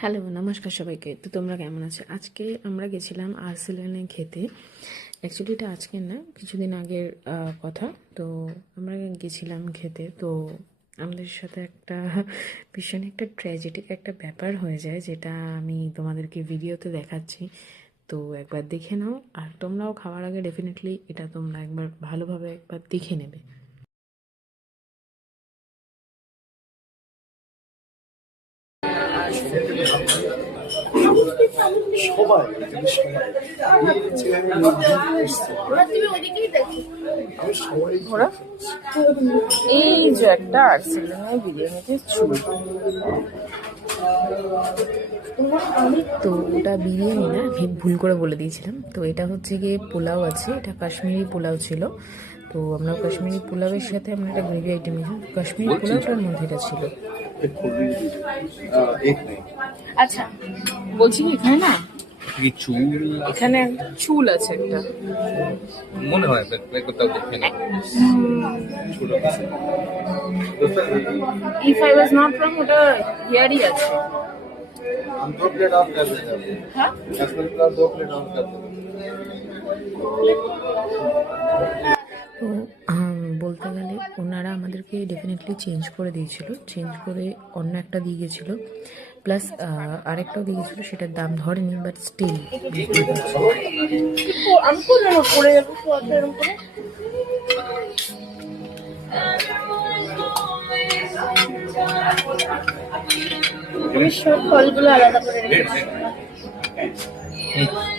Hello, নমস্কার সবাইকে। তো তোমরা কেমন আছো? আজকে আমরা গেছিলাম আর্সেনালে খেতে। অ্যাকচুয়ালি এটা আজকের না, কিছুদিন আগের কথা। তো আমরা গেছিলাম খেতে। তো আমাদের সাথে একটা ভীষণ একটা ট্র্যাজেডিক একটা ব্যাপার হয়ে যায়, যেটা আমি তোমাদেরকে ভিডিওতে দেখাচ্ছি। তো একবার দেখে নাও, আর তোমরাও খাওয়ার আগে ডেফিনেটলি এটা তোমরা একবার ভালোভাবে একবার দেখে নেবে। সবাই ওরা এই যে একটা আর্সেনাল বিরিয়ানিতে ঝুল, তো ওটা বিরিয়ানি না, আমি ভুল করে বলে দিয়েছিলাম। তো এটা হচ্ছে গিয়ে পোলাও আছে, এটা কাশ্মীরি পোলাও ছিল। তো আমরা কাশ্মীরি পোলাওয়ের সাথে আমরা একটা গ্রেভি আইটেম নিয়েছিলাম, কাশ্মীরি পোলাওটার মধ্যে এটা ছিল। আচ্ছা, বলছি কি এখানে না কি চুল এখানে চুল আছে একটা, মনে হয় কোথাও দেখে না। If I was not wrong, ওটা হেয়ারই আছে। हम 2 प्लेट ऑफ कर देंगे। হ্যাঁ, कश्मीरी पुलाव 2 प्लेट ऑफ कर देंगे। তো বলতে গেলে ওনারা আমাদেরকে ডেফিনেটলি চেঞ্জ করে দিয়েছিল, চেঞ্জ করে অন্য একটা দিয়ে গেছিলো, প্লাস আরেকটাও দিয়ে গেছিলো, সেটার দাম ধরেনি, বাট স্টিল আমি তো জানো পড়ে যাবো এরকম করে। আমি সব ফলগুলো আলাদা করে রেখেছি।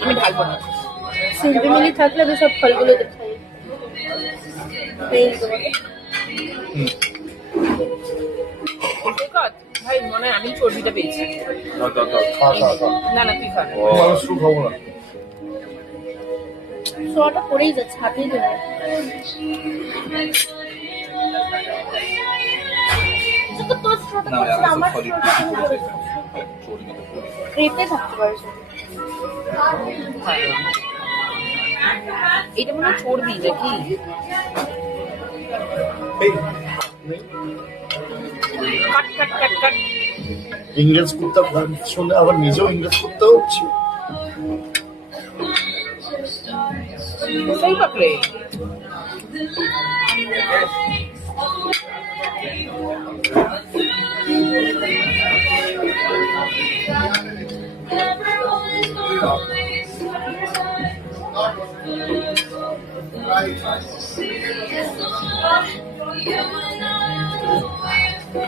আমি ঢালবো না। সিম্পলি থাকলে আমি সব ফলগুলো দেখাই। ভাই মনে হয় আমি চর্বিটা পেয়েছি। না না, তুই খা। সোয়াটা পড়েই যাচ্ছে, হাতেই দেবে। তোর সোয়াটা পড়ছে, আমার সোয়াটা তুমি করেছো। ক্রেপে থাকতে পারছো। এটা মনে হয় চর্বি নাকি? কাট কাট কাট কাট। ইংরেজ করতে শুনে আবার নিজেও ইংরেজ করতে হচ্ছে। सही पकड़े।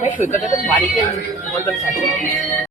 मैं शुरू करता तो बारी के मतलब